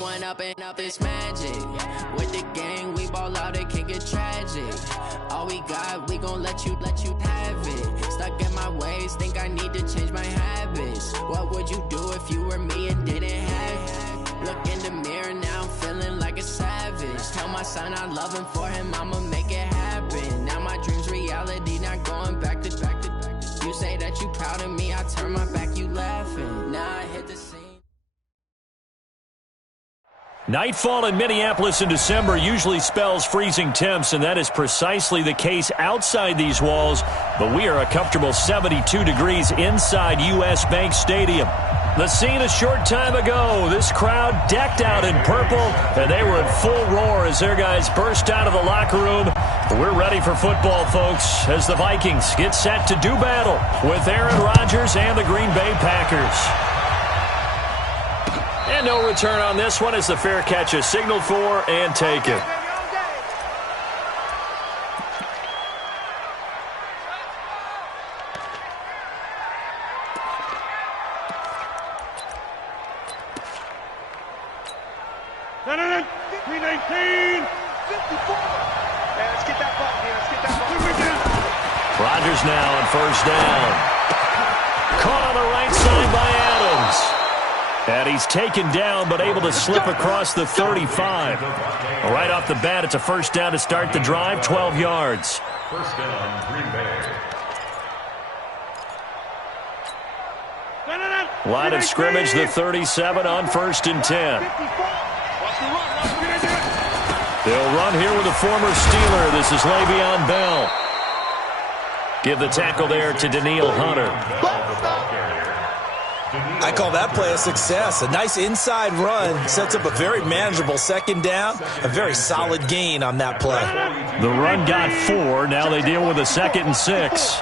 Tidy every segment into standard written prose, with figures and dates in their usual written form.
one up and up, it's magic. With the gang, we ball out, it can get tragic. All we got, we gon' let you have it. Stuck in my ways, think I need to change my habits. What would you do if you were me and didn't have it? Look in the mirror, now I'm feeling like a savage. Tell my son I love him, for him I'ma make it happen. Now my dream's reality, not going back to. You say that you proud of me, I turn my back, you laughing. Now I hit the scene. Nightfall in Minneapolis in December usually spells freezing temps, and that is precisely the case outside these walls. But we are a comfortable 72 degrees inside U.S. Bank Stadium. The scene a short time ago, this crowd decked out in purple, and they were in full roar as their guys burst out of the locker room. We're ready for football, folks, as the Vikings get set to do battle with Aaron Rodgers and the Green Bay Packers. And no return on this one as the fair catch is signaled for and taken. Rodgers now on first down. Caught on the right side by Adams. And he's taken down but able to slip across the 35. Right off the bat, it's a first down to start the drive, 12 yards. First down, Green Bay. Line of scrimmage, the 37 on 1st and 10. They'll run here with a former Steeler. This is Le'Veon Bell. Give the tackle there to Danielle Hunter. I call that play a success. A nice inside run sets up a very manageable second down. A very solid gain on that play. The run got 4. Now they deal with a 2nd and 6.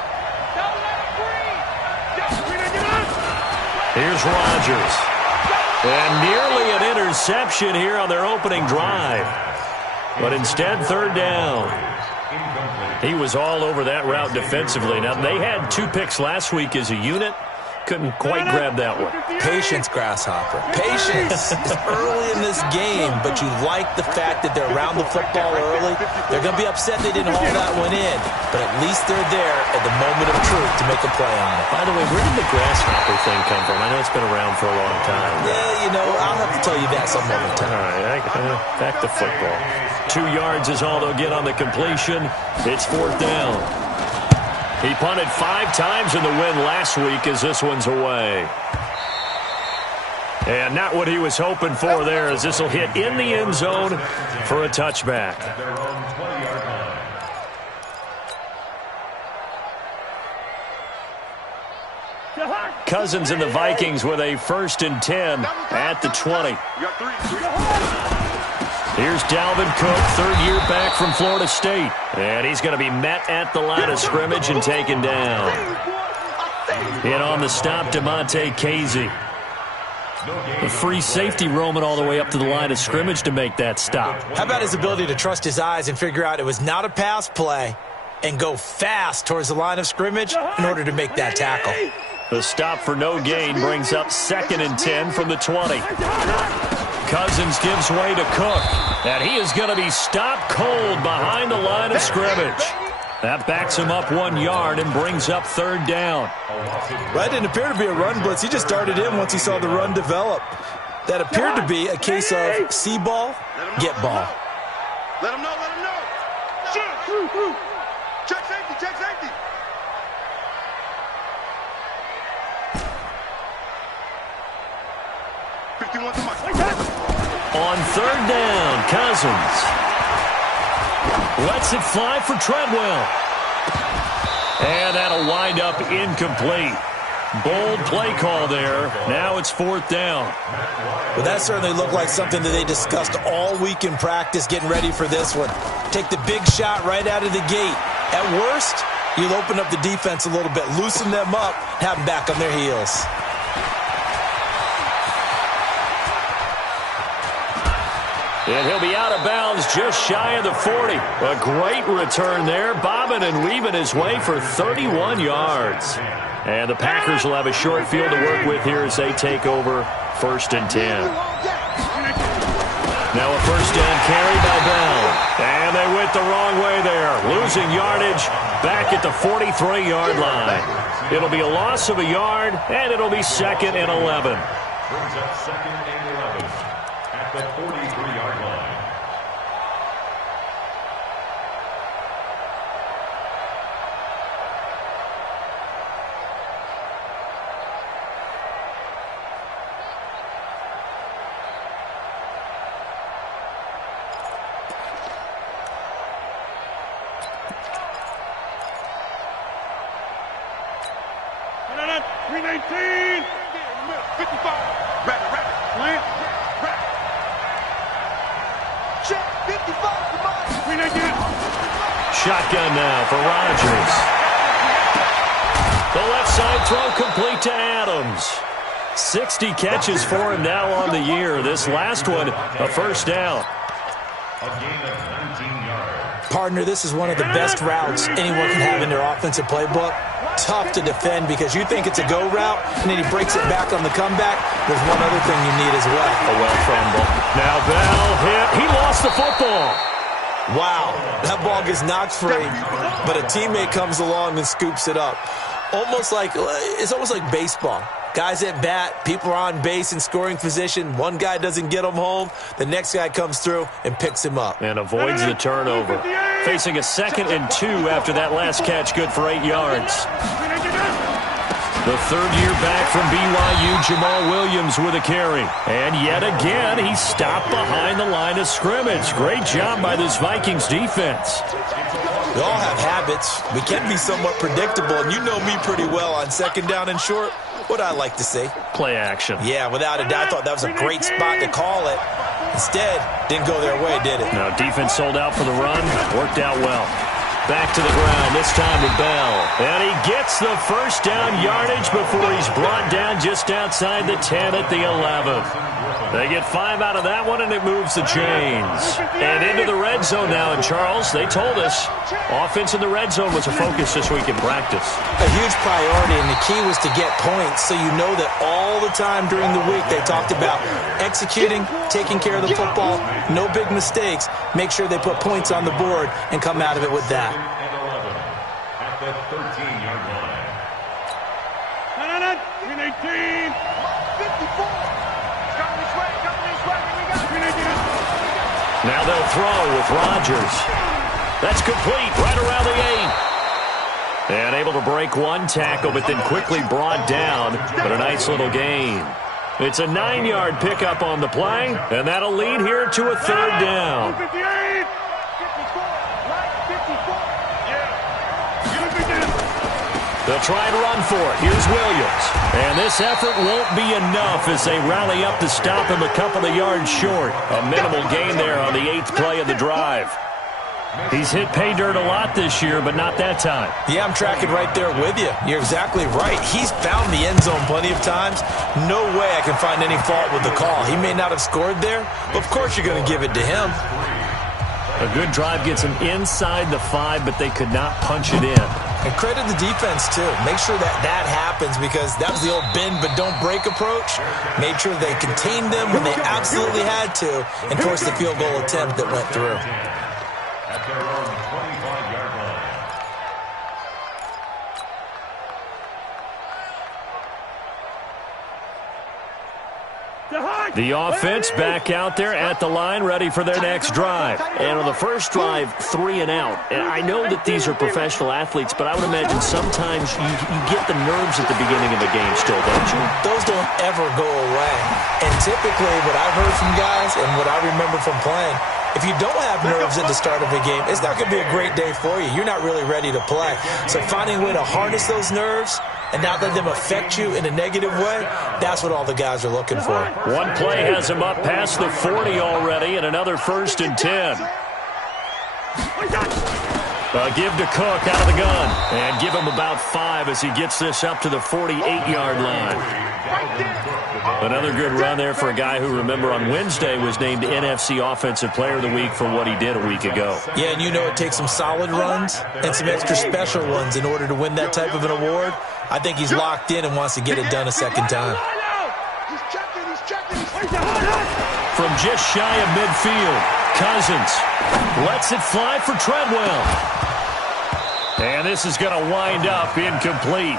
Here's Rodgers. And nearly an interception here on their opening drive. But instead, 3rd down. He was all over that route defensively. Now, they had 2 picks last week as a unit. Couldn't quite grab that one. Patience, Grasshopper. Patience is early in this game, but you like the fact that they're around the football early. They're going to be upset they didn't haul that one in, but at least they're there at the moment of truth to make a play on it. By the way, where did the Grasshopper thing come from? I know it's been around for a long time. Yeah, you know, I'll have to tell you that some other time. All right, back to football. 2 yards is all they'll get on the completion. It's 4th down. He punted 5 times in the win last week as this one's away. And not what he was hoping for there, as this will hit in the end zone for a touchback. Cousins and the Vikings with a 1st and 10 at the 20. Here's Dalvin Cook, 3rd year back from Florida State. And he's going to be met at the line of scrimmage and taken down. And on the stop, DeMonte Casey. A free safety roaming all the way up to the line of scrimmage to make that stop. How about his ability to trust his eyes and figure out it was not a pass play and go fast towards the line of scrimmage in order to make that tackle. The stop for no gain brings up 2nd and 10 from the 20. Cousins gives way to Cook, and he is going to be stopped cold behind the line of scrimmage. That backs him up 1 yard and brings up 3rd down. Well, that didn't appear to be a run blitz. He just darted in once he saw the run develop. That appeared to be a case of see ball, get ball. Let him know, let him know. Shoot. Check safety, check safety. On 3rd down, Cousins lets it fly for Treadwell. And that'll wind up incomplete. Bold play call there. Now it's 4th down. Well, that certainly looked like something that they discussed all week in practice getting ready for this one. Take the big shot right out of the gate. At worst, you'll open up the defense a little bit, loosen them up, have them back on their heels. And he'll be out of bounds just shy of the 40. A great return there, bobbing and weaving his way for 31 yards. And the Packers will have a short field to work with here as they take over 1st and 10. Now a first down carry by Bell. And they went the wrong way there. Losing yardage back at the 43-yard line. It'll be a loss of a yard, and it'll be 2nd and 11. Brings up 2nd and 11 at the 43-yard line. Shotgun now for Rodgers. The left side throw complete to Adams. 60 catches for him now on the year. This last one, a first down. A gain of 19 yards. Partner, this is one of the best routes anyone can have in their offensive playbook. Tough to defend because you think it's a go route, and then he breaks it back on the comeback. There's one other thing you need as well. A well-thrown ball. Now Bell hit. He lost the football. Wow, that ball gets knocked free, but a teammate comes along and scoops it up. It's almost like baseball. Guys at bat, people are on base in scoring position. One guy doesn't get him home. The next guy comes through and picks him up. And avoids the turnover. Facing a 2nd and 2 after that last catch, good for 8 yards. The third year back from BYU, Jamal Williams with a carry. And yet again, he stopped behind the line of scrimmage. Great job by this Vikings defense. We all have habits. We can be somewhat predictable, and you know me pretty well on 2nd down and short. What I like to say? Play action. Yeah, without a doubt, I thought that was a great spot to call it. Instead, didn't go their way, did it? Now, defense sold out for the run. Worked out well. Back to the ground, this time with Bell. And he gets the first down yardage before he's brought down just outside the 10 at the 11th. They get 5 out of that one, and it moves the chains. And into the red zone now. And, Charles, they told us offense in the red zone was a focus this week in practice. A huge priority, and the key was to get points, so you know that all the time during the week they talked about executing, taking care of the football, no big mistakes, make sure they put points on the board and come out of it with that. And 11 at the 13-yard line. 18. 54. Now they'll throw with Rodgers. That's complete right around the 8. And able to break one tackle, but then quickly brought down. But a nice little gain. It's a 9-yard pickup on the play, and that'll lead here to a 3rd down. 58. 54. Right, 54. They'll try and run for it. Here's Williams. And this effort won't be enough as they rally up to stop him a couple of yards short. A minimal gain there on the 8th play of the drive. He's hit pay dirt a lot this year, but not that time. Yeah, I'm tracking right there with you. You're exactly right. He's found the end zone plenty of times. No way I can find any fault with the call. He may not have scored there, but of course you're going to give it to him. A good drive gets him inside the 5, but they could not punch it in. And credit the defense, too. Make sure that happens because that was the old bend but don't break approach. Made sure they contained them when they absolutely had to and forced the field goal attempt that went through. At their own 25-yard line. The offense back out there at the line, ready for their next drive. And on the first drive, 3 and out. And I know that these are professional athletes, but I would imagine sometimes you get the nerves at the beginning of a game still, don't you? Those don't ever go away. And typically what I've heard from guys and what I remember from playing, if you don't have nerves at the start of a game, it's not going to be a great day for you. You're not really ready to play. So finding a way to harness those nerves and not let them affect you in a negative way, that's what all the guys are looking for. One play has him up past the 40 already, and another 1st and 10. Give to Cook out of the gun. And give him about 5 as he gets this up to the 48-yard line. Another good run there for a guy who, remember, on Wednesday was named NFC Offensive Player of the Week for what he did a week ago. Yeah, and you know it takes some solid runs and some extra special ones in order to win that type of an award. I think he's locked in and wants to get it done a second time. From just shy of midfield, Cousins lets it fly for Treadwell. And this is going to wind up incomplete.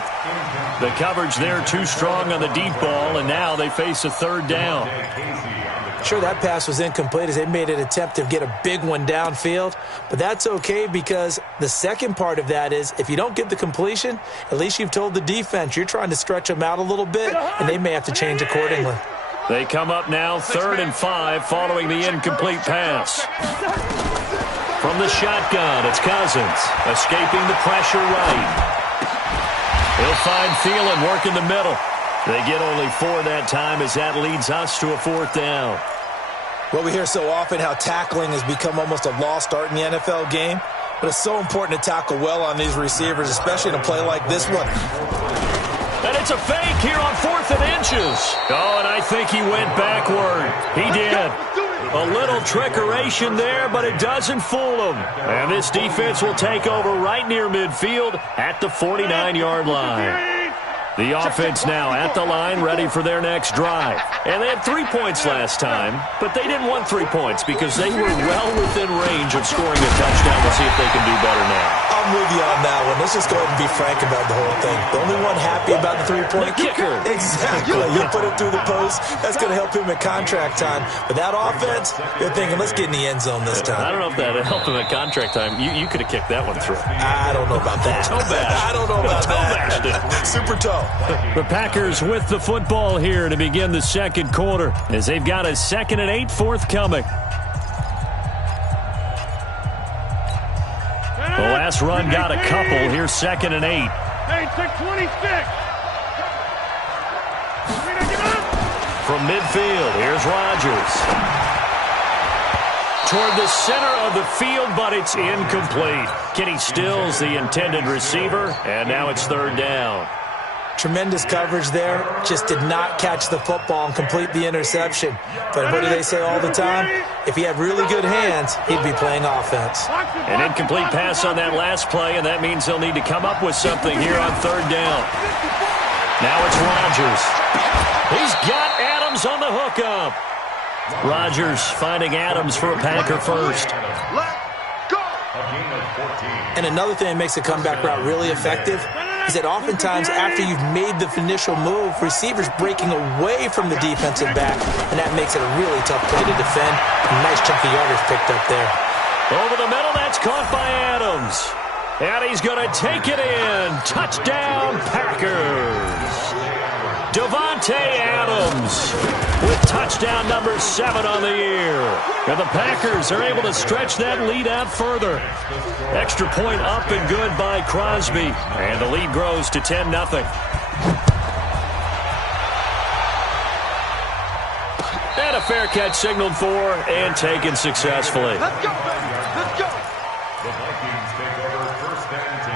The coverage there too strong on the deep ball, and now they face a third down. Sure, that pass was incomplete as they made an attempt to get a big one downfield, but that's okay because the second part of that is if you don't get the completion, at least you've told the defense you're trying to stretch them out a little bit, and they may have to change accordingly. They come up now 3rd and 5 following the incomplete pass. From the shotgun, it's Cousins, escaping the pressure right. He'll find Thielen working the middle. They get only 4 that time as that leads us to a 4th down. Well, we hear so often how tackling has become almost a lost art in the NFL game, but it's so important to tackle well on these receivers, especially in a play like this one. And it's a fake here on 4th and inches. Oh, and I think he went backward. He did. A little trickeration there, but it doesn't fool him. And this defense will take over right near midfield at the 49-yard line. The offense now at the line, ready for their next drive. And they had 3 points last time, but they didn't want 3 points because they were well within range of scoring a touchdown. We'll see if they can do better now. I'm with you on that one. Let's just go ahead and be frank about the whole thing. The only one happy about the 3-point kicker. Exactly. You'll put it through the post. That's going to help him at contract time. But that offense, they're thinking, let's get in the end zone this time. I don't know if that helped him at contract time. You could have kicked that one through. I don't know about that. Toe bash. I don't know about that. Super toe. The Packers with the football here to begin the second quarter as they've got a 2nd and 8 forthcoming. The last run got a couple. Here's 2nd and 8. Hey, check 26. From midfield, here's Rodgers. Toward the center of the field, but it's incomplete. Kenny Stills, the intended receiver, and now it's 3rd down. Tremendous coverage there. Just did not catch the football and complete the interception. But what do they say all the time? If he had really good hands, he'd be playing offense. An incomplete pass on that last play, and that means they'll need to come up with something here on 3rd down. Now it's Rodgers. He's got Adams on the hookup. Rodgers finding Adams for a Packer first. And another thing that makes a comeback route really effective is that oftentimes after you've made the initial move, receivers breaking away from the defensive back, and that makes it a really tough play to defend. A nice chunk of yardage picked up there. Over the middle, that's caught by Adams. And he's going to take it in. Touchdown, Packers. Davante Adams with touchdown number 7 on the year. And the Packers are able to stretch that lead out further. Extra point up and good by Crosby. And the lead grows to 10-0. And a fair catch signaled for and taken successfully. Let's go, baby. Let's go. The Vikings take over 1st and 10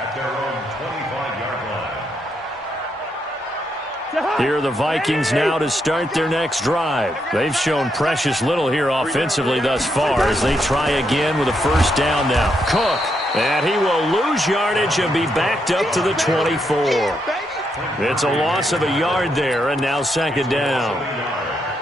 at their own 25-yard line. Here are the Vikings now to start their next drive. They've shown precious little here offensively thus far as they try again with a 1st down now. Cook, and he will lose yardage and be backed up to the 24. It's a loss of a yard there, and now 2nd down.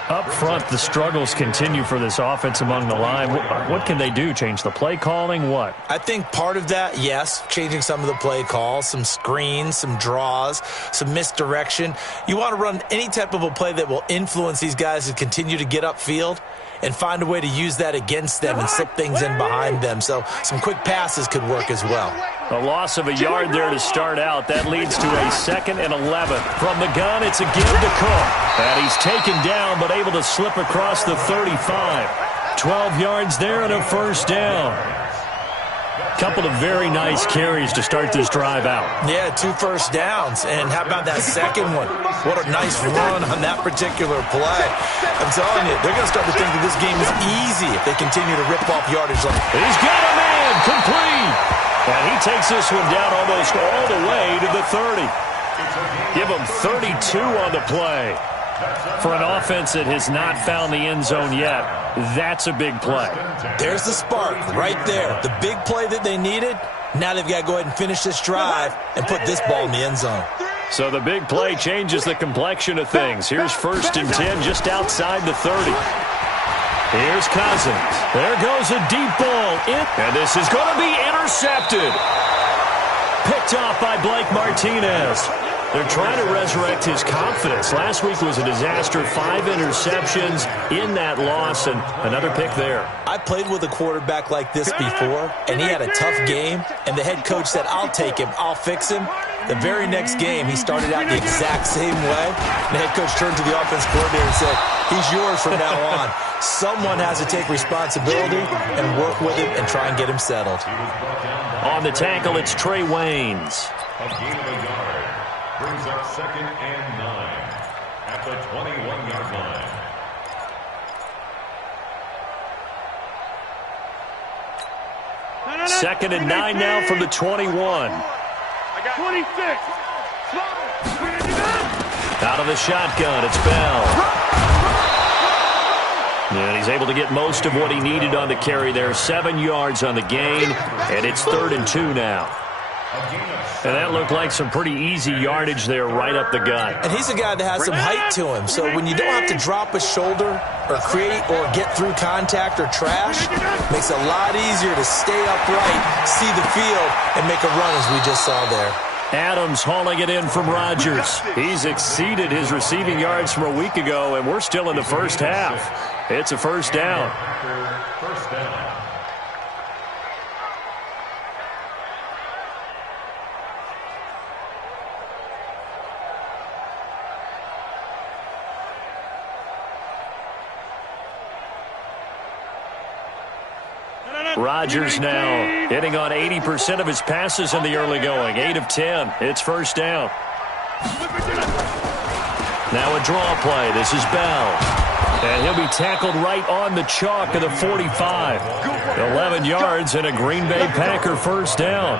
Up front, the struggles continue for this offense among the line. What can they do? Change the play calling? What? I think part of that, yes, changing some of the play calls, some screens, some draws, some misdirection. You want to run any type of a play that will influence these guys to continue to get upfield and find a way to use that against them and slip things in behind them. So some quick passes could work as well. A loss of a yard there to start out. That leads to a 2nd and 11. From the gun, it's a give to Cook. And he's taken down but able to slip across the 35. 12 yards there and a 1st down. Couple of very nice carries to start this drive out. Yeah, 2 first downs. And how about that second one? What a nice run on that particular play. I'm telling you, they're going to start to think that this game is easy if they continue to rip off yardage. He's got a man complete. And he takes this one down almost all the way to the 30. Give him 32 on the play. For an offense that has not found the end zone yet, that's a big play. There's the spark right there. The big play that they needed. Now they've got to go ahead and finish this drive and put this ball in the end zone. So the big play changes the complexion of things. Here's 1st and 10 just outside the 30. Here's Cousins. There goes a deep ball. And this is going to be intercepted. Picked off by Blake Martinez. They're trying to resurrect his confidence. Last week was a disaster. 5 interceptions in that loss, and another pick there. I played with a quarterback like this before, and he had a tough game, and the head coach said, I'll take him, I'll fix him. The very next game, he started out the exact same way. The head coach turned to the offense coordinator and said, he's yours from now on. Someone has to take responsibility and work with him and try and get him settled. On the tackle, it's Trey Waynes. A gain of a yard brings up 2nd and 9 at the 21-yard line. Second and 9 now from the 21. 26. Out of the shotgun, it's Bell. And he's able to get most of what he needed on the carry there. 7 yards on the gain, and it's 3rd and 2 now. And that looked like some pretty easy yardage there right up the gut. And he's a guy that has some height to him. So when you don't have to drop a shoulder or create or get through contact or trash, it makes it a lot easier to stay upright, see the field, and make a run as we just saw there. Adams hauling it in from Rodgers. He's exceeded his receiving yards from a week ago, and we're still in the first half. It's a first down. First down. Rodgers now hitting on 80% of his passes in the early going. 8 of 10. It's first down. Now a draw play. This is Bell. And he'll be tackled right on the chalk of the 45. 11 yards and a Green Bay Packer first down.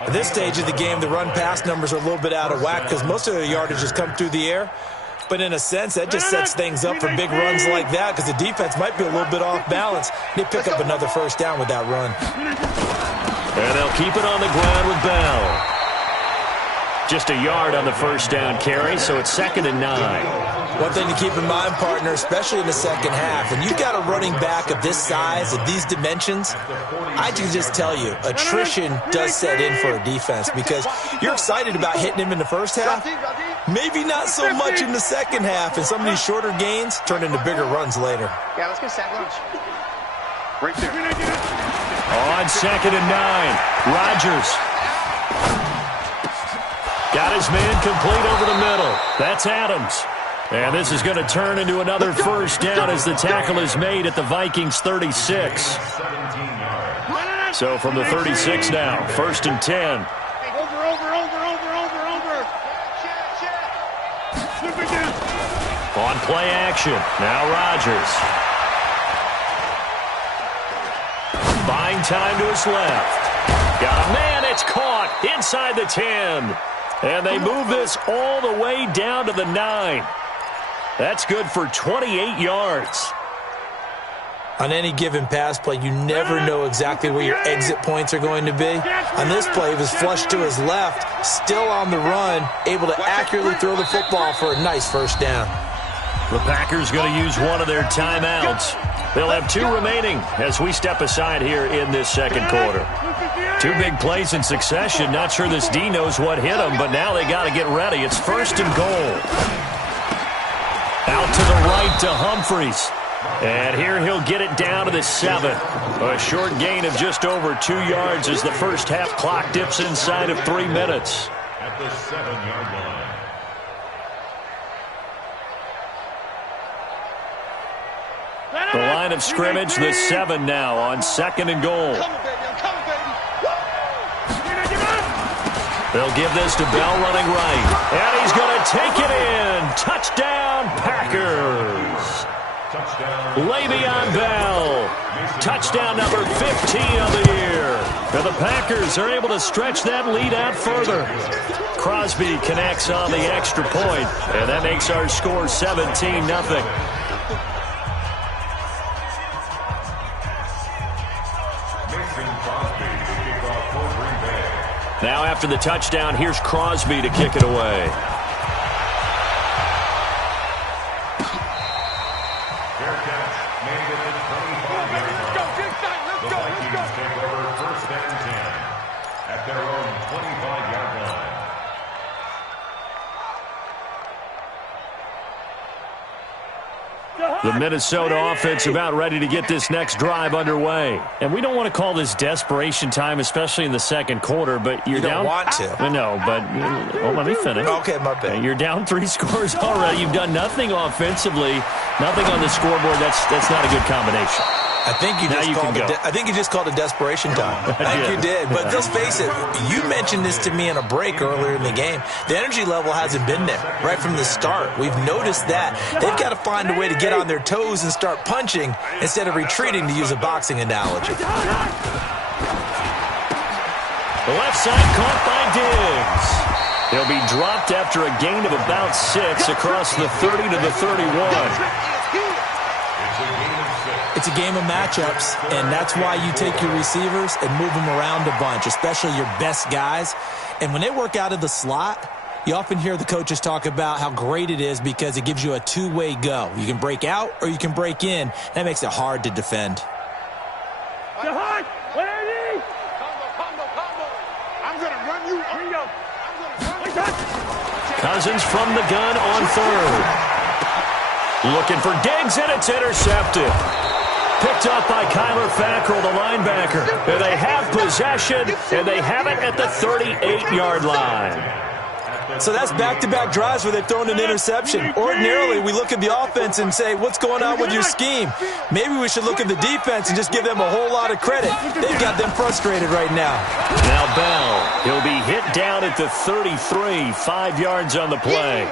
At this stage of the game, the run-pass numbers are a little bit out of whack because most of the yardage has come through the air. But in a sense, that just sets things up for big runs like that because the defense might be a little bit off balance. They pick up another first down with that run. And they'll keep it on the ground with Bell. Just a yard on the first down carry, so it's 2nd and 9. One thing to keep in mind, partner, especially in the second half, when you've got a running back of this size, of these dimensions, I can just tell you, attrition does set in for a defense because you're excited about hitting him in the first half. Maybe not so much in the second half, and some of these shorter gains turn into bigger runs later. Yeah, let's get sack lunch. Right there. On 2nd and 9, Rodgers. Got his man complete over the middle. That's Adams. And this is going to turn into another first down as the tackle is made at the Vikings 36. So from the 36 now, 1st and 10. On play action, now Rodgers. Buying time to his left. Got a man, it's caught inside the 10. And they move this all the way down to the 9. That's good for 28 yards. On any given pass play, you never know exactly where your exit points are going to be. On this play, he was flushed to his left, still on the run, able to accurately throw the football for a nice first down. The Packers going to use one of their timeouts. They'll have 2 remaining as we step aside here in this second quarter. 2 big plays in succession. Not sure this D knows what hit them, but now they got to get ready. It's 1st and goal. Out to the right to Humphries. And here he'll get it down to the 7. A short gain of just over 2 yards as the first half clock dips inside of 3 minutes. At the 7-yard line. The line of scrimmage, the 7 now on 2nd and goal. They'll give this to Bell running right. And he's going to take it in. Touchdown, Packers. Le'Veon Bell. Touchdown number 15 of the year. And the Packers are able to stretch that lead out further. Crosby connects on the extra point, and that makes our score 17-0. Now after the touchdown, here's Crosby to kick it away. Fair catch made at the 25-yard line. The Vikings take over 1st and 10 at their own 25-yard line. The Minnesota offense about ready to get this next drive underway. And we don't want to call this desperation time, especially in the second quarter, but you're down. You don't want to. No, but let me finish. Okay, my bad. You're down 3 scores already. You've done nothing offensively, nothing on the scoreboard. That's not a good combination. I think you just called it desperation time. I think you did. But let's face it, you mentioned this to me in a break earlier in the game. The energy level hasn't been there right from the start. We've noticed that. They've got to find a way to get on their toes and start punching instead of retreating, to use a boxing analogy. The left side caught by Diggs. He'll be dropped after a gain of about 6 across the 30 to the 31. It's a game of matchups, and that's why you take your receivers and move them around a bunch, especially your best guys. And when they work out of the slot, you often hear the coaches talk about how great it is because it gives you a two-way go. You can break out or you can break in. That makes it hard to defend. I'm going to run you. Here you go. Cousins from the gun on 3rd. Looking for Diggs, and it's intercepted. Picked up by Kyler Fackrell, the linebacker. And they have possession, and they have it at the 38-yard line. So that's back-to-back drives where they've thrown an interception. Ordinarily, we look at the offense and say, what's going on with your scheme? Maybe we should look at the defense and just give them a whole lot of credit. They've got them frustrated right now. Now Bell, he'll be hit down at the 33, 5 yards on the play.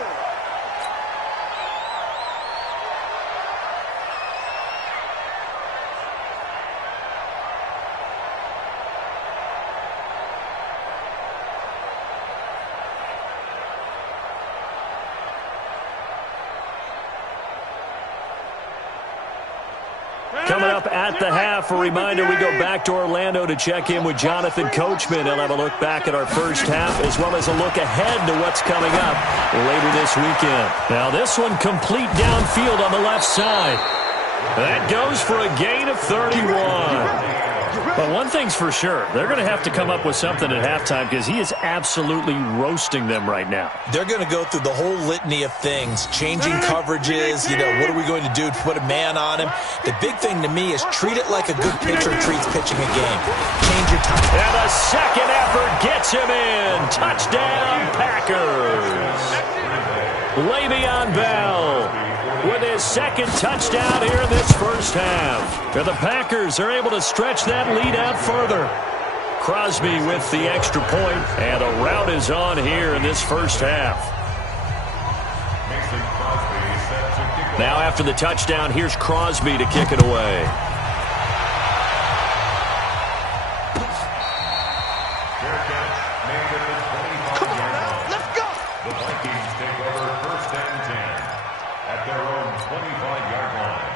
Coming up at the half, a reminder, we go back to Orlando to check in with Jonathan Coachman. He'll have a look back at our first half as well as a look ahead to what's coming up later this weekend. Now this one complete downfield on the left side. That goes for a gain of 31. But one thing's for sure, they're going to have to come up with something at halftime because he is absolutely roasting them right now. They're going to go through the whole litany of things, changing coverages, what are we going to do to put a man on him? The big thing to me is treat it like a good pitcher treats pitching a game. Change your time. And the second effort gets him in. Touchdown, Packers. Le'Veon Bell with his second touchdown here in this first half. And the Packers are able to stretch that lead out further. Crosby with the extra point, and a rout is on here in this first half. Now after the touchdown, here's Crosby to kick it away. Come on now, let's go. The Vikings take over 1st and 10 at their own 25-yard line.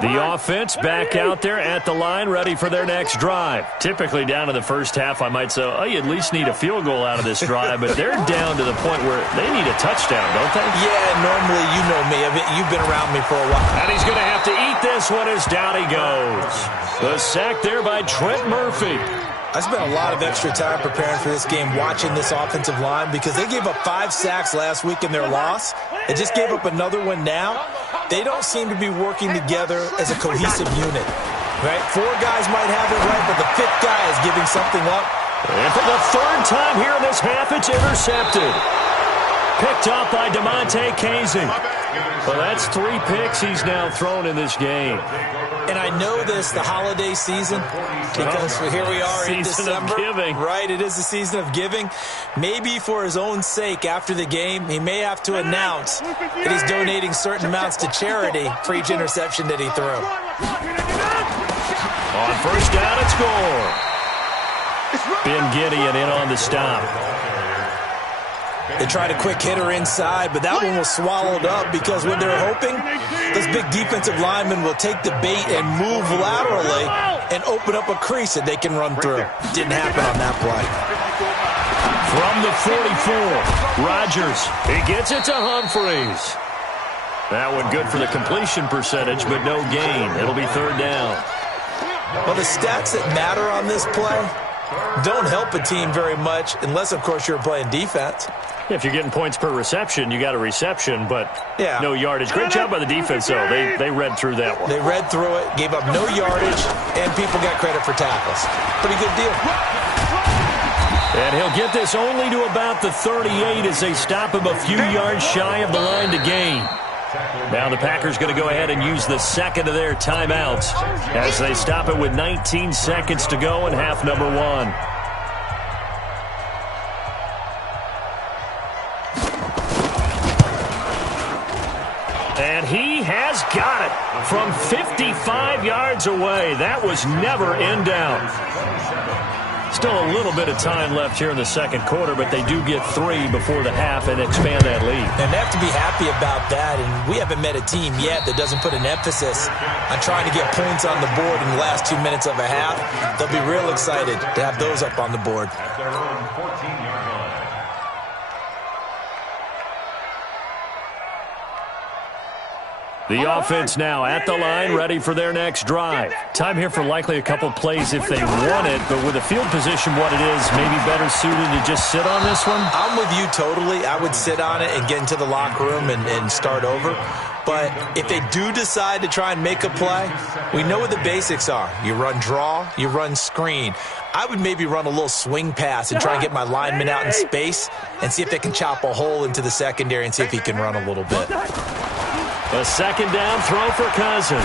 The offense back out there at the line, ready for their next drive. Typically down to the first half, I might say, oh, you at least need a field goal out of this drive, but they're down to the point where they need a touchdown, don't they? Yeah, normally, you know me. You've been around me for a while. And he's going to have to eat this one as down he goes. The sack there by Trent Murphy. I spent a lot of extra time preparing for this game, watching this offensive line, because they gave up 5 sacks last week in their loss. They just gave up another one now. They don't seem to be working together as a cohesive unit. Right? 4 guys might have it right, but the 5th guy is giving something up. And for the 3rd time here in this half, it's intercepted. Picked up by DeMonte Casey. Well, that's 3 picks he's now thrown in this game. And I know this, the holiday season, because here we are in December. Season of giving. Right, it is the season of giving. Maybe for his own sake after the game, he may have to announce that he's donating certain amounts to charity for each interception that he threw. On first down, it's Gore. Ben Gideon in on the stop. They tried a quick hitter inside, but that one was swallowed up because when they're hoping, those big defensive linemen will take the bait and move laterally and open up a crease that they can run through. Didn't happen on that play. From the 44, Rodgers. He gets it to Humphreys. That one good for the completion percentage, but no gain. It'll be third down. Well, the stats that matter on this play don't help a team very much unless, of course, you're playing defense. If you're getting points per reception, you got a reception, but no yardage. Great job by the defense, though. They read through that one. They read through it, gave up no yardage, and people got credit for tackles. Pretty good deal. And he'll get this only to about the 38 as they stop him a few yards shy of the line to gain. Now the Packers going to go ahead and use the second of their timeouts as they stop it with 19 seconds to go in half number one. And he has got it from 55 yards away. That was never in doubt. Still a little bit of time left here in the second quarter, but they do get 3 before the half and expand that lead. And they have to be happy about that, and we haven't met a team yet that doesn't put an emphasis on trying to get points on the board in the last 2 minutes of a half. They'll be real excited to have those up on the board. At their own 14-yard line. The offense now at the line, ready for their next drive. Time here for likely a couple plays if they want it, but with the field position what it is, maybe better suited to just sit on this one? I'm with you totally. I would sit on it and get into the locker room and start over. But if they do decide to try and make a play, we know what the basics are. You run draw, you run screen. I would maybe run a little swing pass and try and get my lineman out in space and see if they can chop a hole into the secondary and see if he can run a little bit. A second down throw for Cousins.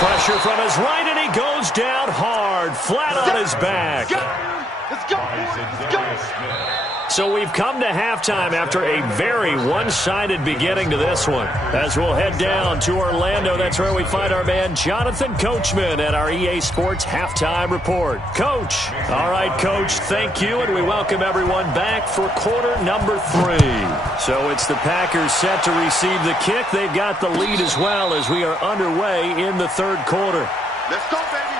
Pressure from his right, and he goes down hard, flat on his back. Let's go. Let's go. So we've come to halftime after a very one-sided beginning to this one. As we'll head down to Orlando, that's where we find our man Jonathan Coachman at our EA Sports Halftime Report. Coach. All right, Coach, thank you, and we welcome everyone back for quarter number 3. So it's the Packers set to receive the kick. They've got the lead as well as we are underway in the third quarter. Let's go, baby.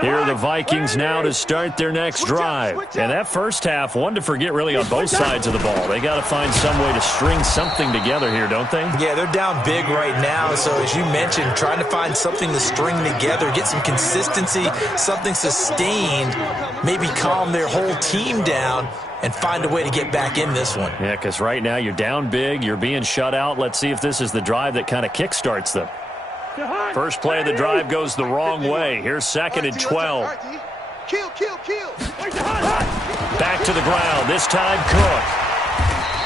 Here are the Vikings now to start their next drive. And that first half, one to forget really on both sides of the ball. They got to find some way to string something together here, don't they? Yeah, they're down big right now. So as you mentioned, trying to find something to string together, get some consistency, something sustained, maybe calm their whole team down and find a way to get back in this one. Yeah, because right now you're down big, you're being shut out. Let's see if this is the drive that kind of kickstarts them. First play of the drive goes the wrong way. Here's second and 12. Kill. Back to the ground, this time Cook.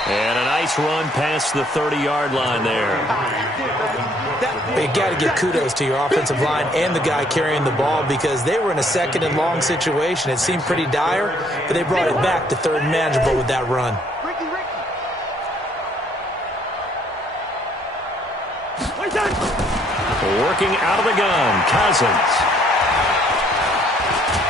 And a nice run past the 30-yard line there. You got to give kudos to your offensive line and the guy carrying the ball because they were in a second and long situation. It seemed pretty dire, but they brought it back to third and manageable with that run. Working out of the gun, Cousins.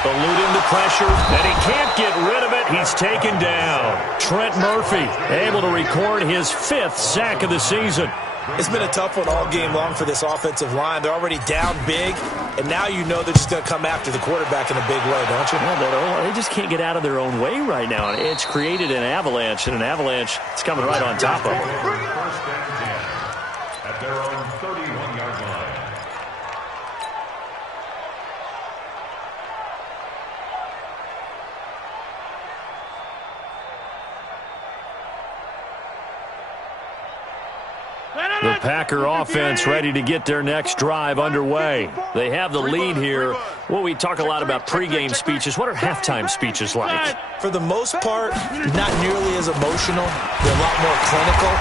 Eluding the pressure, and he can't get rid of it. He's taken down. Trent Murphy able to record his 5th sack of the season. It's been a tough one all game long for this offensive line. They're already down big, and now you know they're just going to come after the quarterback in a big way, don't you? Well, they just can't get out of their own way right now. It's created an avalanche, and an avalanche is coming right on top of them. First and 10 at their own 31-yard line. The Packer offense ready to get their next drive underway. They have the lead here. Well, we talk a lot about pregame speeches. What are halftime speeches like? For the most part, not nearly as emotional. They're a lot more clinical.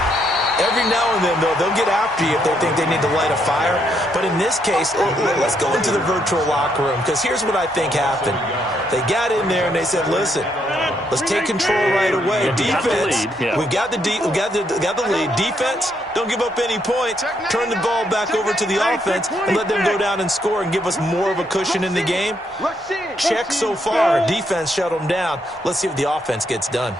Every now and then, though, they'll get after you if they think they need to light a fire. But in this case, let's go into the virtual locker room, because here's what I think happened. They got in there and they said, listen, let's take control right away. Defense, we've got the lead. Defense, don't give up any points. Turn the ball back over to the offense and let them go down and score and give us more of a cushion in the game. Check so far. Defense shut them down. Let's see if the offense gets done.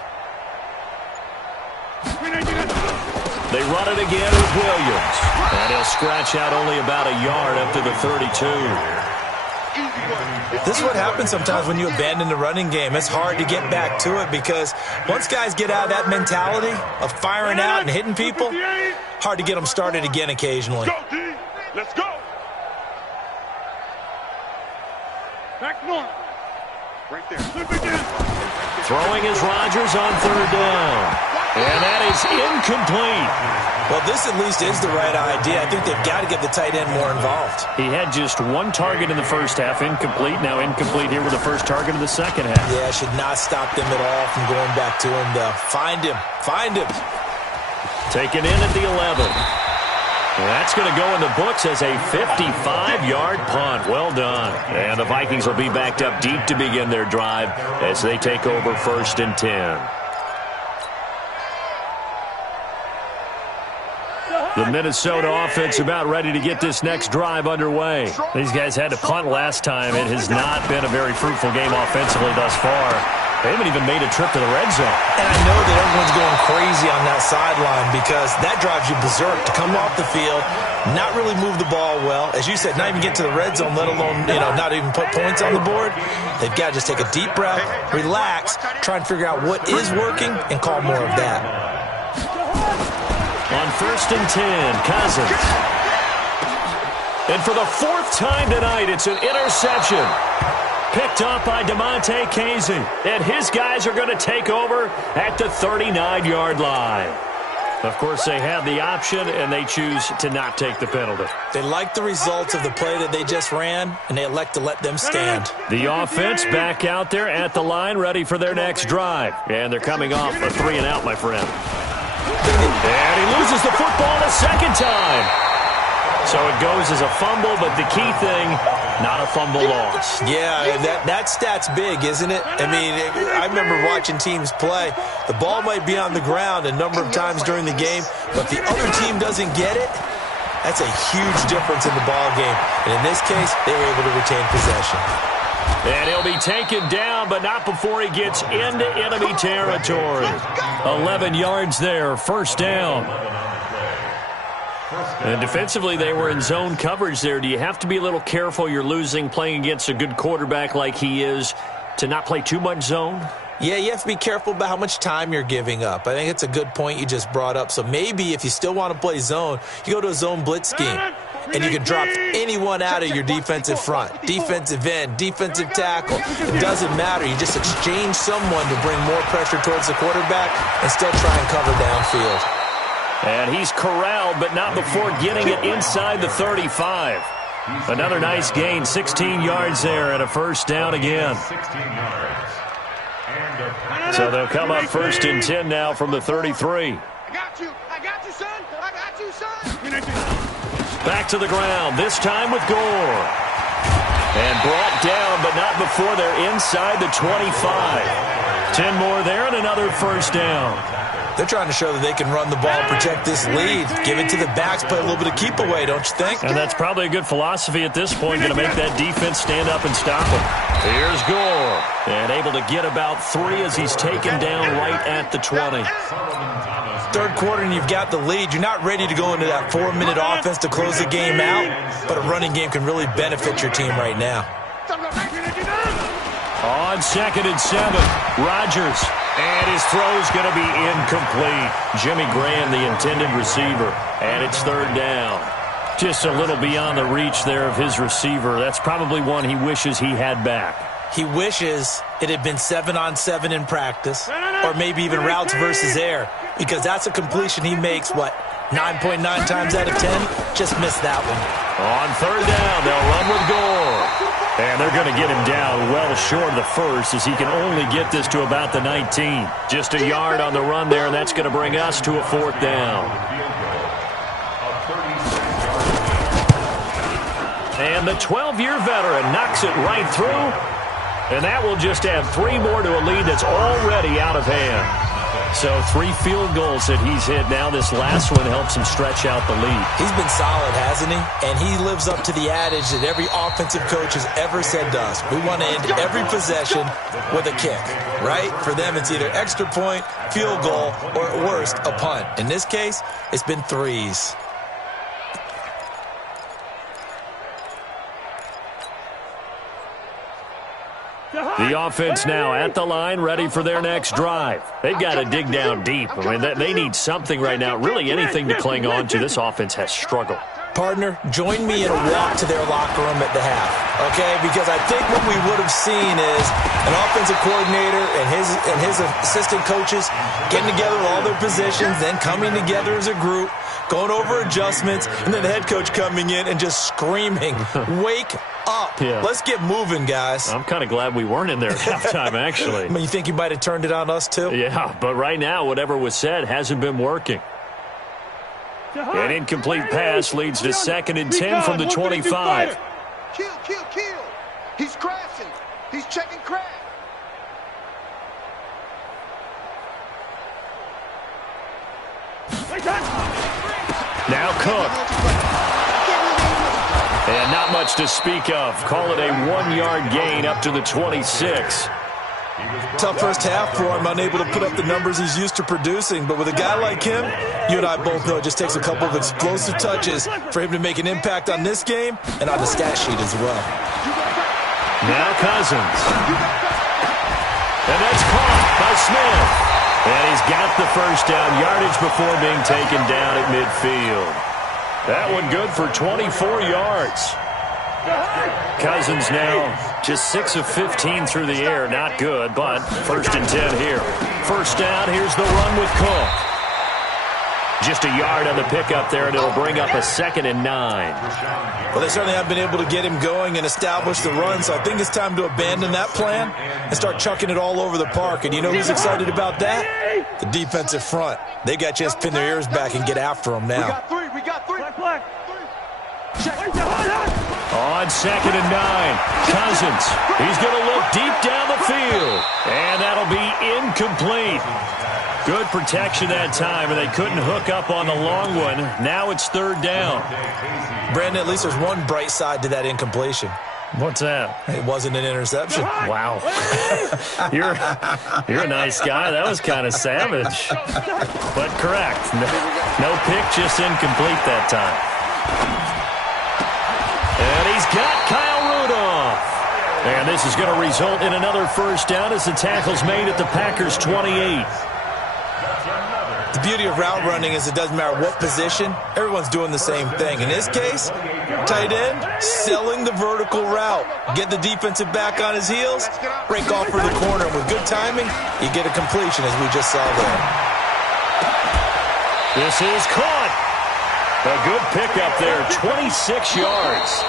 They run it again with Williams. And he'll scratch out only about a yard up to the 32. This is what happens sometimes when you abandon the running game. It's hard to get back to it because once guys get out of that mentality of firing out and hitting people, hard to get them started again occasionally. Go, D. Let's go. Back north. Right there. Throwing is Rodgers on third down. And that is incomplete. Well, this at least is the right idea. I think they've got to get the tight end more involved. He had just one target in the first half, incomplete. Now incomplete here with the first target of the second half. Yeah, should not stop them at all from going back to him, though. Find him. Find him. Taken in at the 11. That's going to go in the books as a 55-yard punt. Well done. And the Vikings will be backed up deep to begin their drive as they take over 1st and 10. The Minnesota offense about ready to get this next drive underway. These guys had to punt last time. It has not been a very fruitful game offensively thus far. They haven't even made a trip to the red zone. And I know that everyone's going crazy on that sideline because that drives you berserk to come off the field, not really move the ball well. As you said, not even get to the red zone, let alone, not even put points on the board. They've got to just take a deep breath, relax, try and figure out what is working, and call more of that. On 1st and 10, Cousins. And for the 4th time tonight, it's an interception. Picked up by DeMonte Casey. And his guys are going to take over at the 39-yard line. Of course, they have the option, and they choose to not take the penalty. They like the results of the play that they just ran, and they elect to let them stand. The offense back out there at the line, ready for their next drive. And they're coming off a 3-and-out, my friend. And he loses the football a second time. So it goes as a fumble, but the key thing, not a fumble loss. Yeah, that stat's big, isn't it? I mean, I remember watching teams play. The ball might be on the ground a number of times during the game, but the other team doesn't get it. That's a huge difference in the ball game. And in this case, they were able to retain possession. And he'll be taken down, but not before he gets into enemy territory. 11 yards there, 1st down. And defensively, they were in zone coverage there. Do you have to be a little careful? You're losing, playing against a good quarterback like he is, to not play too much zone? Yeah, you have to be careful about how much time you're giving up. I think it's a good point you just brought up. So maybe if you still want to play zone, you go to a zone blitz scheme. And you can drop anyone out of your defensive front. Defensive end, defensive tackle. It doesn't matter. You just exchange someone to bring more pressure towards the quarterback and still try and cover downfield. And he's corralled, but not before getting it inside the 35. Another nice gain, 16 yards there, and a 1st down again. So they'll come up 1st and 10 now from the 33. I got you, son. I got you, son. Back to the ground, this time with Gore. And brought down, but not before they're inside the 25. 10 more there and another 1st down. They're trying to show that they can run the ball, protect this lead, give it to the backs, play a little bit of keep away, don't you think? And that's probably a good philosophy at this point, going to make that defense stand up and stop him. Here's Gore, and able to get about 3 as he's taken down right at the 20. 3rd quarter and you've got the lead. You're not ready to go into that 4-minute offense to close the game out, but a running game can really benefit your team right now. On 2nd and 7, Rodgers. And his throw's going to be incomplete. Jimmy Graham, the intended receiver. And it's 3rd down. Just a little beyond the reach there of his receiver. That's probably one he wishes he had back. He wishes it had been 7-on-7 in practice, or maybe even routes versus air, because that's a completion he makes, 9.9 times out of 10? Just missed that one. On 3rd down, they'll run with Gore. And they're going to get him down well short of the first as he can only get this to about the 19. Just a yard on the run there, and that's going to bring us to a 4th down. And the 12-year veteran knocks it right through. And that will just add 3 more to a lead that's already out of hand. So 3 field goals that he's hit now. This last one helps him stretch out the lead. He's been solid, hasn't he? And he lives up to the adage that every offensive coach has ever said to us. We want to end every possession with a kick, right? For them, it's either extra point, field goal, or at worst, a punt. In this case, it's been 3s. The offense now at the line, ready for their next drive. They've got to dig down deep. I mean, they need something right now, really anything to cling on to. This offense has struggled. Partner, join me in a walk to their locker room at the half, okay? Because I think what we would have seen is an offensive coordinator and his assistant coaches getting together with all their positions, then coming together as a group, going over adjustments, and then the head coach coming in and just screaming, wake up. Yeah. Let's get moving, guys. I'm kind of glad we weren't in there at halftime, actually. I mean, you think you might have turned it on us, too? Yeah, but right now, whatever was said hasn't been working. An incomplete pass leads to 2nd and 10 from the 25. Kill. He's crashing. He's checking crash. Now Cook. And not much to speak of. Call it a 1-yard gain up to the 26. Tough first half for him, unable to put up the numbers he's used to producing. But with a guy like him, you and I both know it just takes a couple of explosive touches for him to make an impact on this game and on the stat sheet as well. Now Cousins. And that's caught by Smith. And he's got the first down yardage before being taken down at midfield. That one good for 24 yards. Cousins now just 6 of 15 through the air. Not good, but 1st and 10 here. First down, here's the run with Cook. Just a yard on the pickup there, and it'll bring up a 2nd and 9. Well, they certainly have been able to get him going and establish the run, so I think it's time to abandon that plan and start chucking it all over the park. And you know who's excited about that? The defensive front. They got a chance to pin their ears back and get after him now. We got three. On 2nd and 9, Cousins. He's going to look deep down the field. And that'll be incomplete. Good protection that time, and they couldn't hook up on the long one. Now it's 3rd down. Brandon, at least there's one bright side to that incompletion. What's that? It wasn't an interception. Wow. You're a nice guy. That was kind of savage. But correct. No pick, just incomplete that time. And he's got Kyle Rudolph. And this is going to result in another first down as the tackle's made at the Packers' 28. The beauty of route running is it doesn't matter what position, everyone's doing the same thing. In this case, tight end, selling the vertical route. Get the defensive back on his heels, break off for the corner. And with good timing, you get a completion as we just saw there. This is caught. A good pickup there, 26 yards.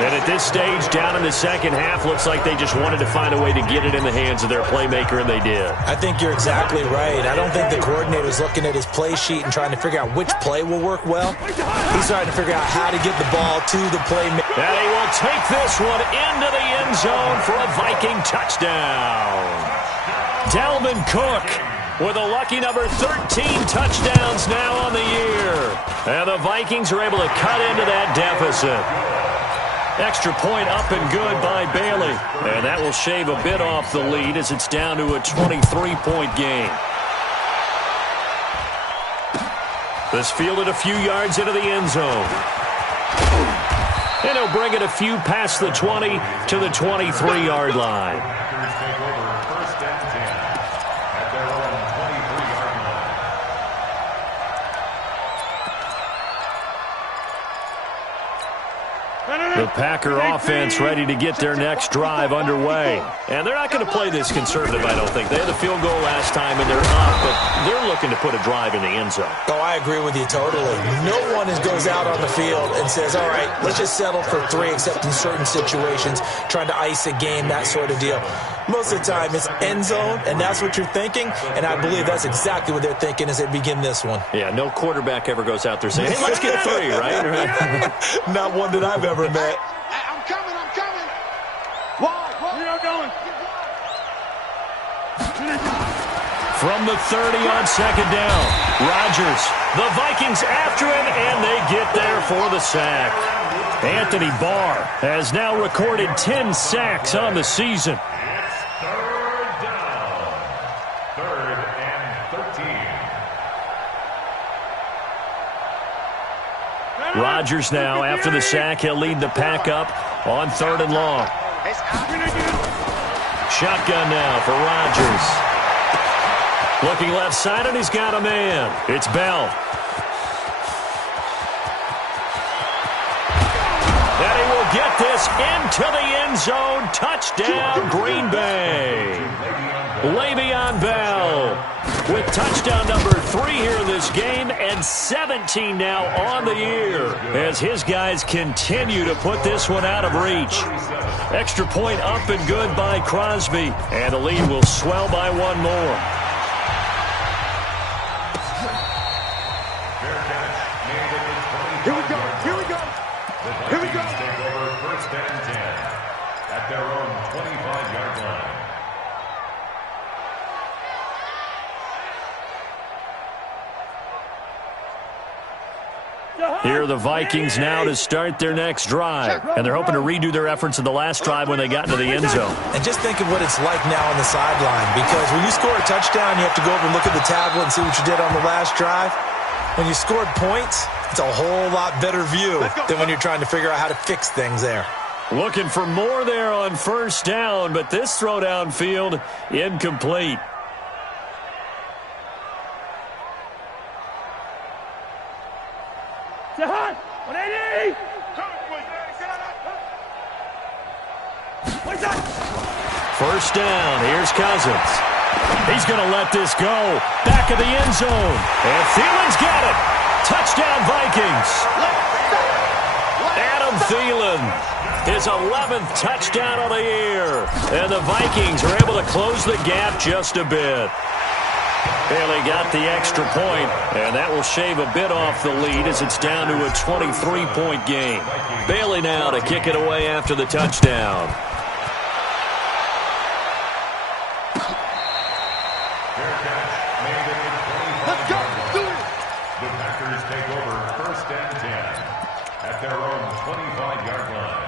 And at this stage, down in the second half, looks like they just wanted to find a way to get it in the hands of their playmaker, and they did. I think you're exactly right. I don't think the coordinator's looking at his play sheet and trying to figure out which play will work well. He's trying to figure out how to get the ball to the playmaker. And he will take this one into the end zone for a Viking touchdown. Dalvin Cook with a lucky number 13 touchdowns now on the year. And the Vikings are able to cut into that deficit. Extra point up and good by Bailey. And that will shave a bit off the lead as it's down to a 23-point game. This fielded a few yards into the end zone. And he'll bring it a few past the 20 to the 23-yard line. The Packer offense ready to get their next drive underway. And they're not going to play this conservative, I don't think. They had the field goal last time, and they're up, but they're looking to put a drive in the end zone. Oh, I agree with you totally. No one goes out on the field and says, all right, let's just settle for 3, except in certain situations, trying to ice a game, that sort of deal. Most of the time, it's end zone, and that's what you're thinking, and I believe that's exactly what they're thinking as they begin this one. Yeah, no quarterback ever goes out there saying, hey, let's get 3, right? Not one that I've ever met. I'm coming. Wide. We are going. From the 30 on second down, Rodgers. The Vikings after him, and they get there for the sack. Anthony Barr has now recorded 10 sacks on the season. It's third down. 3rd and 13. Rodgers now, after the sack, he'll lead the pack up on 3rd and long. Shotgun now for Rodgers. Looking left side, and he's got a man. It's Bell. And he will get this into the end zone. Touchdown, Green Bay. Le'Veon Bell with touchdown number 3 here in this game, and 17 now on the year as his guys continue to put this one out of reach. Extra point up and good by Crosby, and the lead will swell by 1 more. Here we go. The Vikings take over 1st and 10 at their own 25-yard line. Here are the Vikings now to start their next drive, and they're hoping to redo their efforts in the last drive when they got into the end zone. And just think of what it's like now on the sideline, because when you score a touchdown, you have to go over and look at the tablet and see what you did on the last drive. When you scored points, it's a whole lot better view than when you're trying to figure out how to fix things there. Looking for more there on 1st down, but this throw downfield incomplete. Jahan, 180. What's that? 1st down, here's Cousins. He's going to let this go. Back of the end zone. And Thielen's got it. Touchdown, Vikings. Adam Thielen, his 11th touchdown of the year. And the Vikings are able to close the gap just a bit. Bailey got the extra point, and that will shave a bit off the lead as it's down to a 23-point game. Bailey now to kick it away after the touchdown. Let's go. Do it. The Packers take over 1st and 10 at their own 25-yard line.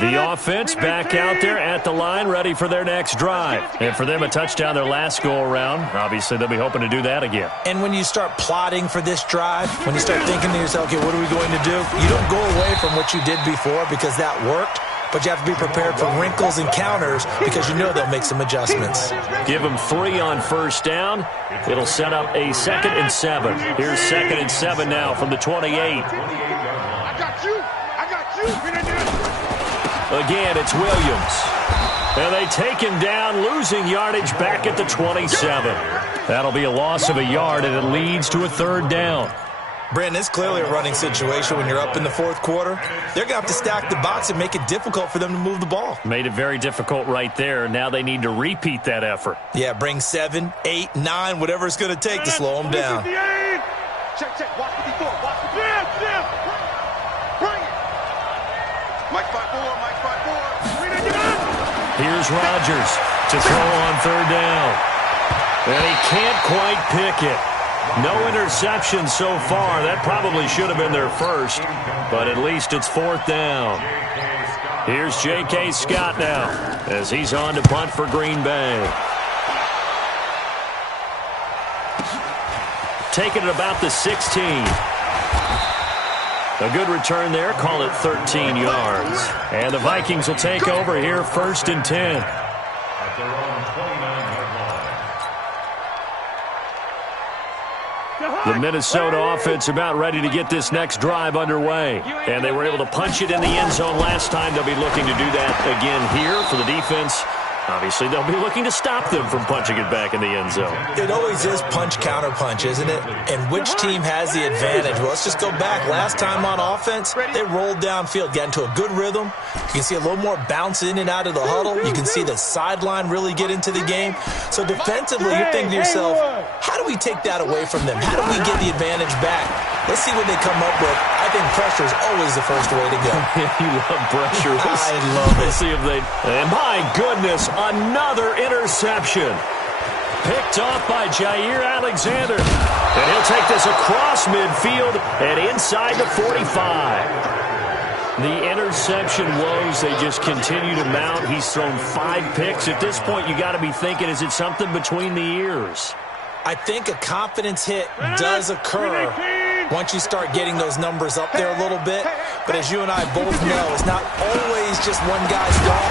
The offense back out there at the line, ready for their next drive. And for them, a touchdown their last go-around. Obviously, they'll be hoping to do that again. And when you start plotting for this drive, when you start thinking to yourself, okay, what are we going to do? You don't go away from what you did before because that worked, but you have to be prepared for wrinkles and counters because you know they'll make some adjustments. Give them 3 on 1st down. It'll set up a 2nd and 7. Here's 2nd and 7 now from the 28. I got you. Again, it's Williams. And they take him down, losing yardage back at the 27. That'll be a loss of a yard, and it leads to a 3rd down. Brandon, it's clearly a running situation when you're up in the 4th quarter. They're going to have to stack the box and make it difficult for them to move the ball. Made it very difficult right there. Now they need to repeat that effort. Yeah, bring 7, 8, 9, whatever it's going to take to slow them down. Check. Watch 54. Watch 54. Bring it. Mike 5-4. Here's Rodgers to throw on 3rd down. And he can't quite pick it. No interception so far. That probably should have been their first, but at least it's 4th down. Here's J.K. Scott now as he's on to punt for Green Bay. Taking it about the 16. A good return there. Call it 13 yards. And the Vikings will take over here 1st and 10. At their own 29-yard The Minnesota offense about ready to get this next drive underway. And they were able to punch it in the end zone last time. They'll be looking to do that again here for the defense. Obviously, they'll be looking to stop them from punching it back in the end zone. It always is punch-counter-punch, isn't it? And which team has the advantage? Well, let's just go back. Last time on offense, they rolled downfield, got into a good rhythm. You can see a little more bounce in and out of the huddle. You can see the sideline really get into the game. So defensively, you're thinking to yourself, how do we take that away from them? How do we get the advantage back? Let's see what they come up with. I think pressure is always the first way to go. You love pressure. I love it. We'll see if they... And my goodness, another interception. Picked off by Jair Alexander. And he'll take this across midfield and inside the 45. The interception woes, they just continue to mount. He's thrown 5 picks. At this point, you got to be thinking, is it something between the ears? I think a confidence hit does occur once you start getting those numbers up there a little bit. But as you and I both know, it's not always just one guy's fault.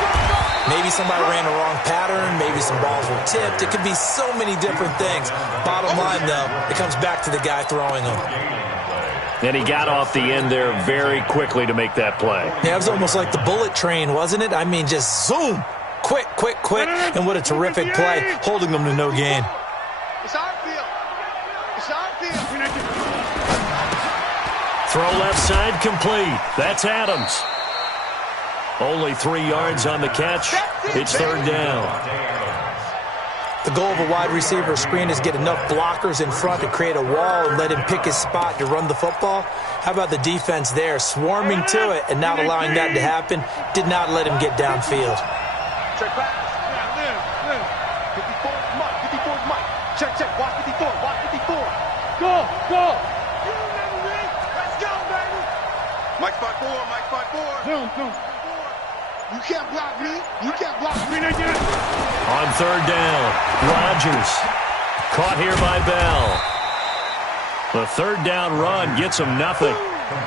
Maybe somebody ran the wrong pattern. Maybe some balls were tipped. It could be so many different things. Bottom line, though, it comes back to the guy throwing them. And he got off the end there very quickly to make that play. Yeah, it was almost like the bullet train, wasn't it? I mean, just zoom. Quick, quick, quick. And what a terrific play, holding them to no gain. It's our field. It's our field. Throw left side complete. That's Adams. Only 3 yards on the catch. It's third down. The goal of a wide receiver screen is get enough blockers in front to create a wall and let him pick his spot to run the football. How about the defense there, swarming to it and not allowing that to happen? Did not let him get downfield. Check back. 54 is Mike. Check, watch 54, watch 54. Go. Let's go, baby. Mike 5-4, Mike 5-4. You can't block me. On third down, Rodgers. Caught here by Bell. The third down run gets them nothing.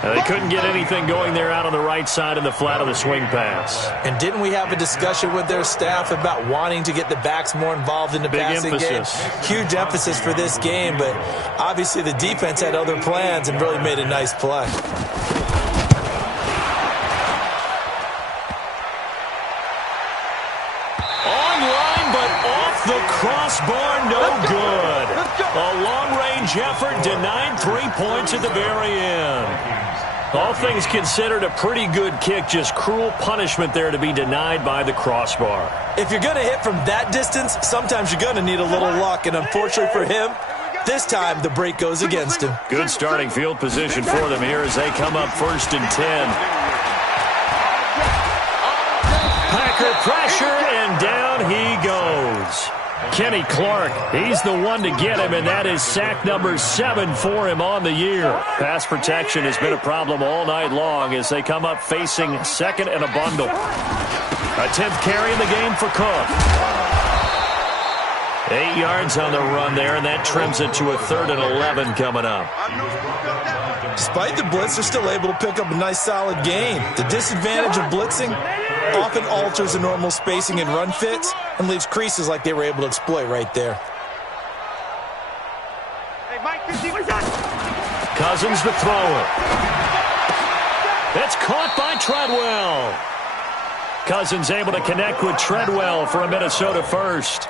They couldn't get anything going there out on the right side of the flat of the swing pass. And didn't we have a discussion with their staff about wanting to get the backs more involved in the passing game? Huge emphasis for this game, but obviously the defense had other plans and really made a nice play. Online, but off the crossbar, no good. A long-range effort denied 3 points at the very end. All things considered, a pretty good kick, just cruel punishment there to be denied by the crossbar. If you're going to hit from that distance, sometimes you're going to need a little luck, and unfortunately for him, this time the break goes against him. Good starting field position for them here as they come up 1st and 10. Packer pressure, and down he goes. Kenny Clark, he's the one to get him, and that is sack number 7 for him on the year. Pass protection has been a problem all night long as they come up facing second and a bundle. A 10th carry in the game for Cook. 8 yards on the run there, and that trims it to a 3rd and 11 coming up. Despite the blitz, they're still able to pick up a nice solid gain. The disadvantage of blitzing often alters the normal spacing and run fits and leaves creases like they were able to exploit right there. Hey, Mike, Cousins the thrower. It's caught by Treadwell. Cousins able to connect with Treadwell for a Minnesota first.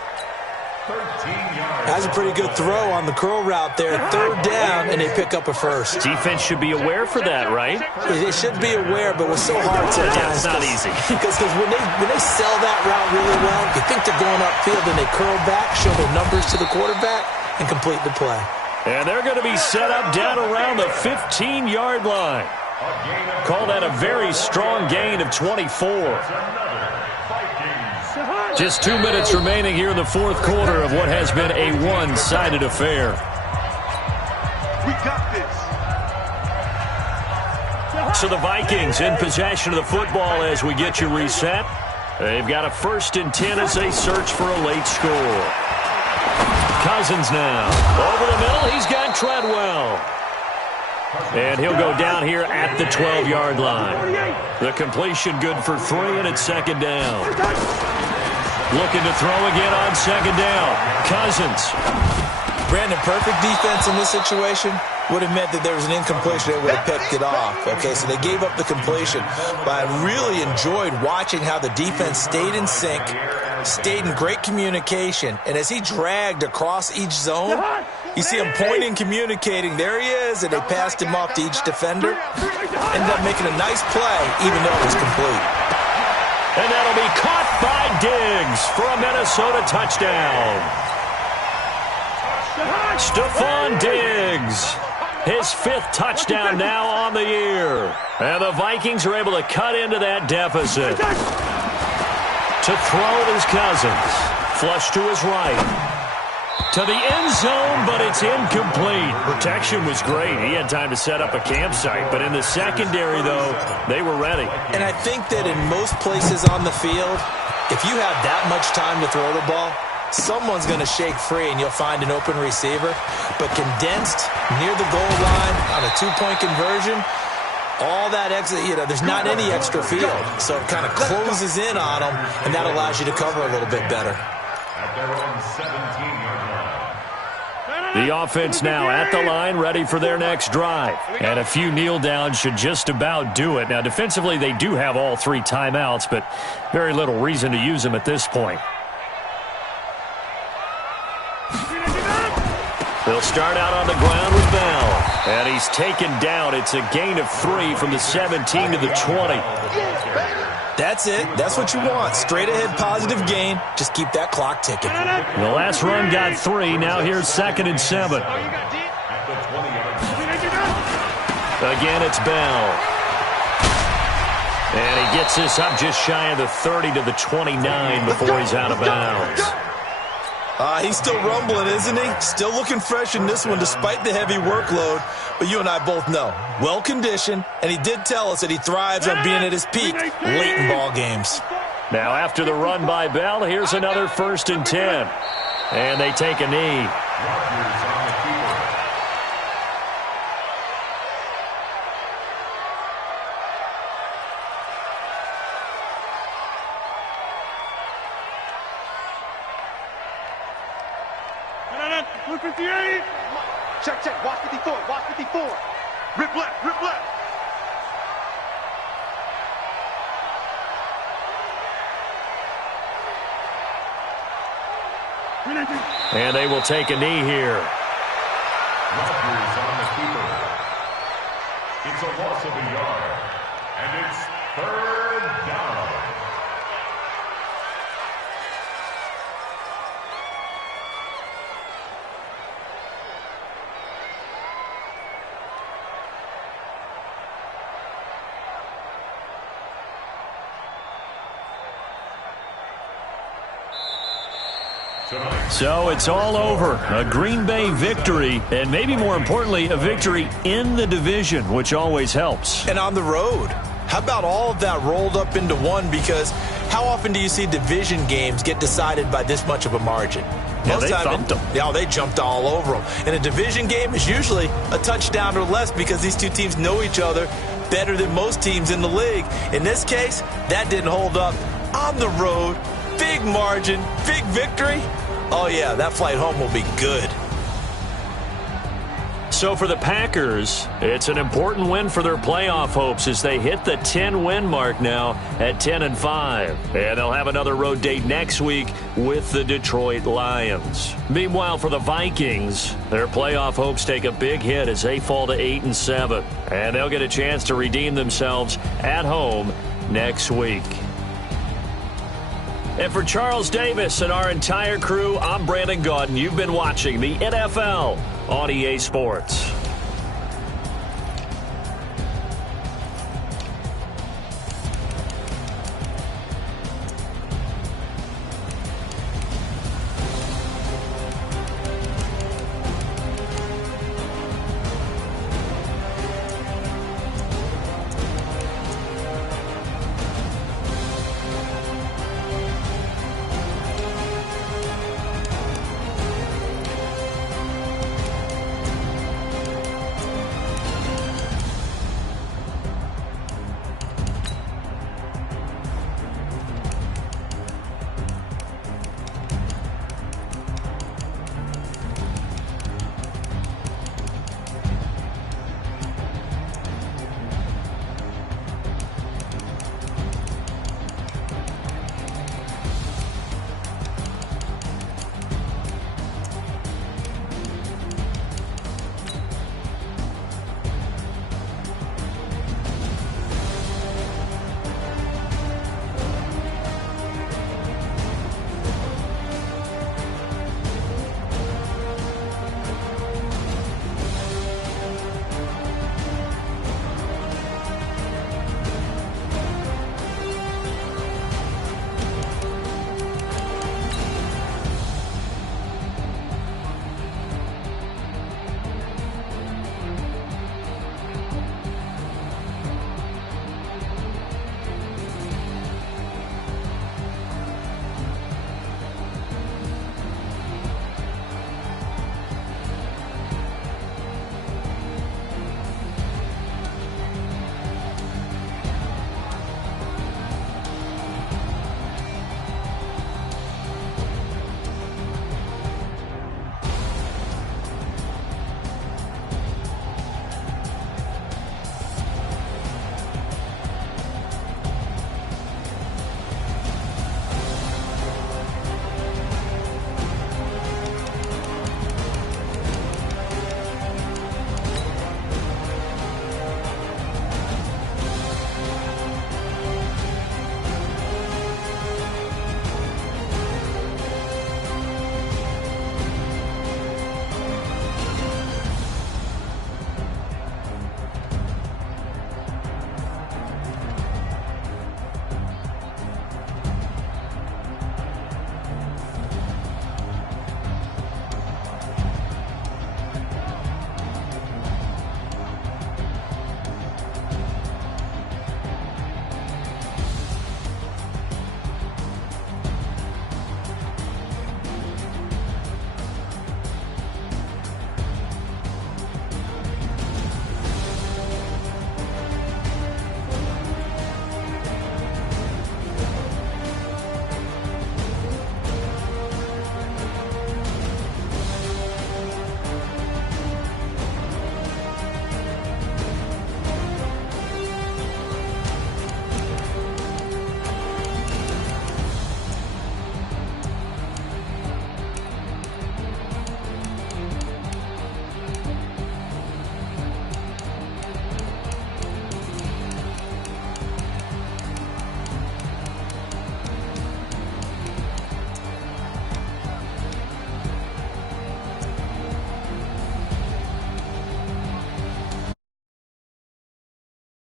That's a pretty good throw on the curl route there. 3rd down, and they pick up a first. Defense should be aware for that, right? They should be aware, but it's so hard sometimes. Yeah, it's not easy. Because when they sell that route really well, you think they're going upfield, and they curl back, show their numbers to the quarterback, and complete the play. And they're going to be set up down around the 15-yard line. Call that a very strong gain of 24. Just 2 minutes remaining here in the 4th quarter of what has been a one-sided affair. We got this. So the Vikings in possession of the football as we get you reset. They've got a 1st and 10 as they search for a late score. Cousins now. Over the middle, he's got Treadwell. And he'll go down here at the 12-yard line. The completion good for 3, and it's 2nd down. Looking to throw again on 2nd down. Cousins. Brandon, perfect defense in this situation would have meant that there was an incompletion. They would have picked it off. Okay, so they gave up the completion. But I really enjoyed watching how the defense stayed in sync, stayed in great communication, and as he dragged across each zone, you see him pointing, communicating. There he is, and they passed him off to each defender. Ended up making a nice play, even though it was complete. And that'll be caught by Diggs for a Minnesota touchdown. Stephon Diggs, his 5th touchdown now on the year. And the Vikings are able to cut into that deficit. To throw his Cousins. Flush to his right. To the end zone, but it's incomplete. Protection was great. He had time to set up a campsite. But in the secondary, though, they were ready. And I think that in most places on the field, if you have that much time to throw the ball, someone's going to shake free and you'll find an open receiver. But condensed near the goal line on a 2-point conversion, all that extra, there's not any extra field. So it kind of closes in on them, and that allows you to cover a little bit better. At their own 17-yard line. The offense now at the line, ready for their next drive. And a few kneel downs should just about do it. Now, defensively, they do have all 3 timeouts, but very little reason to use them at this point. They'll start out on the ground with Bell. And he's taken down. It's a gain of 3 from the 17 to the 20. That's it. That's what you want. Straight ahead positive gain. Just keep that clock ticking. The last run got 3. Now here's 2nd and 7. Again, it's Bell. And he gets this up just shy of the 30 to the 29 before he's out of bounds. He's still rumbling, isn't he? Still looking fresh in this one despite the heavy workload. But you and I both know, well-conditioned, and he did tell us that he thrives on being at his peak late in ball games. Now after the run by Bell, here's another 1st and 10. And they take a knee. Check. Watch 54. Watch 54. Rip left. Rip left. And they will take a knee here. Rodgers on the keeper. It's a loss of a yard. And it's 3rd down. So it's all over. A Green Bay victory, and maybe more importantly, a victory in the division, which always helps. And on the road. How about all of that rolled up into one? Because how often do you see division games get decided by this much of a margin? Yeah, they thumped them. Yeah, they jumped all over them. And a division game is usually a touchdown or less because these two teams know each other better than most teams in the league. In this case, that didn't hold up. On the road, big margin, big victory. Oh, yeah, that flight home will be good. So for the Packers, it's an important win for their playoff hopes as they hit the 10-win mark now at 10-5. And they'll have another road date next week with the Detroit Lions. Meanwhile, for the Vikings, their playoff hopes take a big hit as they fall to 8-7. And they'll get a chance to redeem themselves at home next week. And for Charles Davis and our entire crew, I'm Brandon Gaudin. You've been watching the NFL on EA Sports.